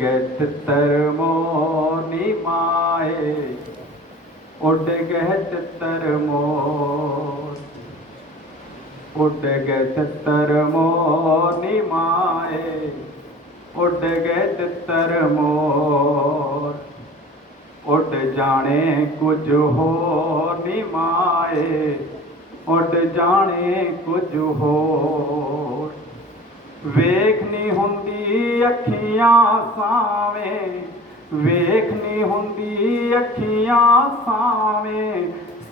ਗਏ ਤਿੱਤਰ ਮੋਨੀ ਮਾਏ ਉੱਡ ਗਏ ਤਿੱਤਰ ਮੋਰ ਉੱਡ ਗਏ ਤਿੱਤਰ ਮੋਨੀ ਮਾਏ ਉੱਡ ਗਏ ਤਿੱਤਰ ਮੋਰ ਉੱਡ ਜਾਣੇ ਕੁਝ ਹੋ ਨੀ ਮਾਏ ਉੱਡ ਜਾਣੇ ਕੁਝ ਹੋਰ ਵੇਖ ਨੀ ਹੁੰਦੀ ਅੱਖੀਆਂ ਸਾਵੇਂ ਵੇਖ ਨੀ ਹੁੰਦੀ ਅੱਖੀਆਂ ਸਾਵੇਂ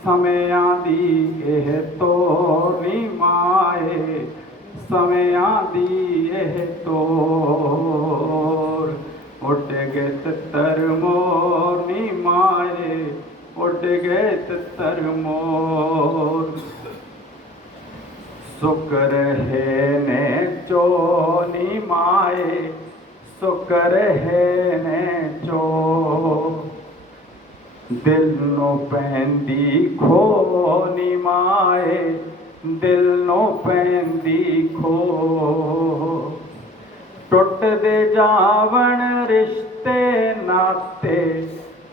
ਸਮਿਆਂ ਦੀ ਇਹ ਤੋਰੀ ਮਾਏ, ਸਮਿਆਂ ਦੀ ਇਹ ਤੋਰ। ਉੱਡ ਗਏ ਤਿੱਤਰ ਮੋਰ ਨੀ ਮਾਏ, ਉੱਡ ਗਏ ਤਿੱਤਰ ਮੋਰ। ਸੁਖ ਰਹੇ ਨੇ ਚੋਨੀ ਮਾਏ, ਸੁਖ ਰਹੇ ਨੇ ਚੋ। ਦਿਲ ਨੂੰ ਪੈਂਦੀ ਖੋਨੀ ਮਾਏ, ਦਿਲ ਨੂੰ ਪੈਂਦੀ ਖੋ। ਟੁੱਟਦੇ ਜਾਵਣ ਰਿਸ਼ਤੇ ਨਾਤੇ,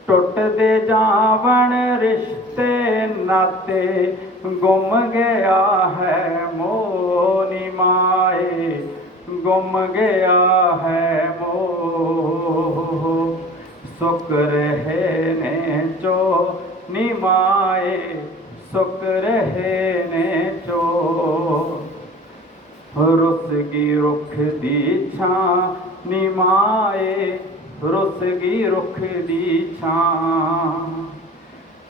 ਟੁੱਟਦੇ ਜਾਵਣ ਰਿਸ਼ਤੇ ਨਾਤੇ ਗੁੰਮ ਗਿਆ ਹੈ ਮੋਨੀ ਮਾਏ, ਗੁੰਮ ਗਿਆ ਹੈ ਮੋਹ। ਸੁਖ ਰਹੇ ਨੇ ਚੋ ਨਿਮਾਏ ਸੁਖ ਰਹੇ ਨੇ ਚੋ ਰੁੱਸ ਗਈ ਰੁੱਖ ਦੀ ਛਾਂ ਨਿਮਾਏ ਰੁੱਸ ਗਈ ਰੁੱਖ ਦੀ ਛਾਂ।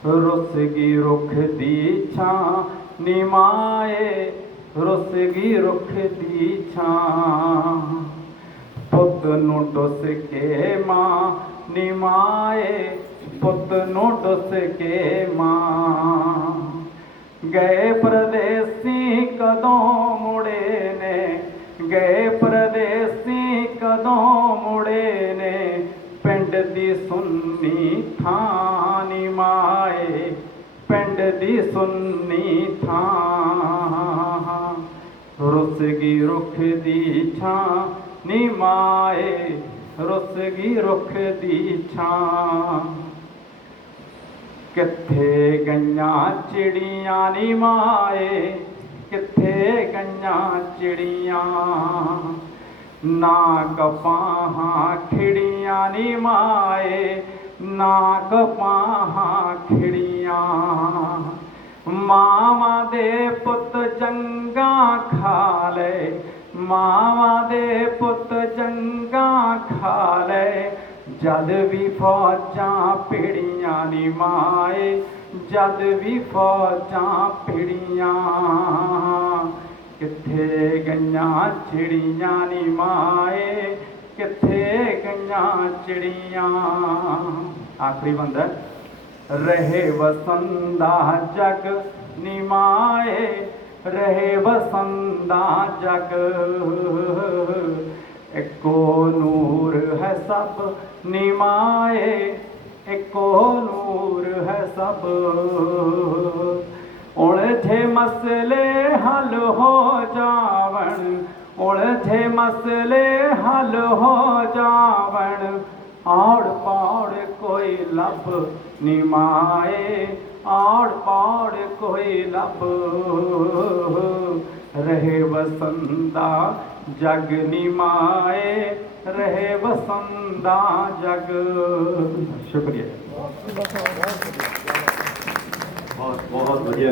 ਰੁੱਸ ਗਈ ਰੁੱਖ ਦੀ ਛਾਂ ਨਿਮਾਏ ਰੁੱਸ ਗਈ ਰੁੱਖ ਦੀ ਛਾਂ ਪੁੱਤ ਨੂੰ ਡੁੱਸ ਕੇ ਮਾਂ ਨਿਮਾਏ ਪੁੱਤ ਨੂੰ ਡੁੱਸ ਕੇ ਮਾਂ ਗਏ ਪਰਦੇਸੀ ਕਦੋਂ ਮੁੜੇ ਨੇ ਦੀ ਸੁੰਨੀ ਥਾਂ ਰੁੱਸ ਗਈ ਰੁੱਖ ਦੀ ਛਾਂ, ਨੀ ਮਾਏ, ਰੁੱਸ ਗਈ ਰੁੱਖ ਦੀ ਛਾਂ। ਕਿੱਥੇ ਗਈਆਂ ਚਿੜੀਆਂ ਨੀ ਮਾਏ, ਕਿੱਥੇ ਗਈਆਂ ਚਿੜੀਆਂ। ਨਾ ਕਪਾਹਾਂ ਖਿੜੀਆਂ ਨੀ ਮਾਏ, ਨਾ ਕਪਾਹਾਂ ਖਿੜੀਆਂ। ਮਾਵਾਂ ਦੇ ਪੁੱਤ ਜੰਗਾ ਖਾ ਲੈ। ਮਾਵਾਂ ਦੇ ਪੁੱਤ ਜੰਗਾ ਖਾ ਲੈ। ਜਦ ਵੀ ਫੌਜਾਂ ਪਿੜੀਆਂ ਨੀ ਮਾਏ, ਜਦ ਵੀ ਫੌਜਾਂ ਪਿੜੀਆਂ ਕਿੱਥੇ ਗਈਆਂ ਚਿੜੀਆਂ ਨੀ ਮਾਏ, ਕਿੱਥੇ ਗਈਆਂ ਚਿੜੀਆਂ। ਆਖਰੀ ਬੰਦਾ। ਰਹੇ ਵਸੰਦਾ ਜਗ ਨਿਮਾਏ, ਰਹੇ ਵਸੰਦਾ ਜਗ। ਇੱਕੋ ਨੂਰ ਹੈ ਸਭ ਨਿਮਾਏ, ਇੱਕੋ ਨੂਰ ਹੈ ਸਭ। ਉਲਝੇ ਮਸਲੇ ਹੱਲ ਹੋ ਜਾਵਣ, ਉਲਝੇ ਮਸਲੇ ਹੱਲ ਹੋ ਜਾਵਣ ਆੜ ਪਾੜ ਕੋਈ ਨਿਮਾਏ ਆੜ ਪਾੜ ਕੋਈ ਲੱਭ। ਰਹੇ ਵਸੰਦਾ ਜਗ ਨਿਮਾਏ ਰਹੇ ਵਸੰਦਾ ਜਗ। ਸ਼ੁਕਰੀਆ। ਬਹੁਤ ਬਹੁਤ ਵਧੀਆ।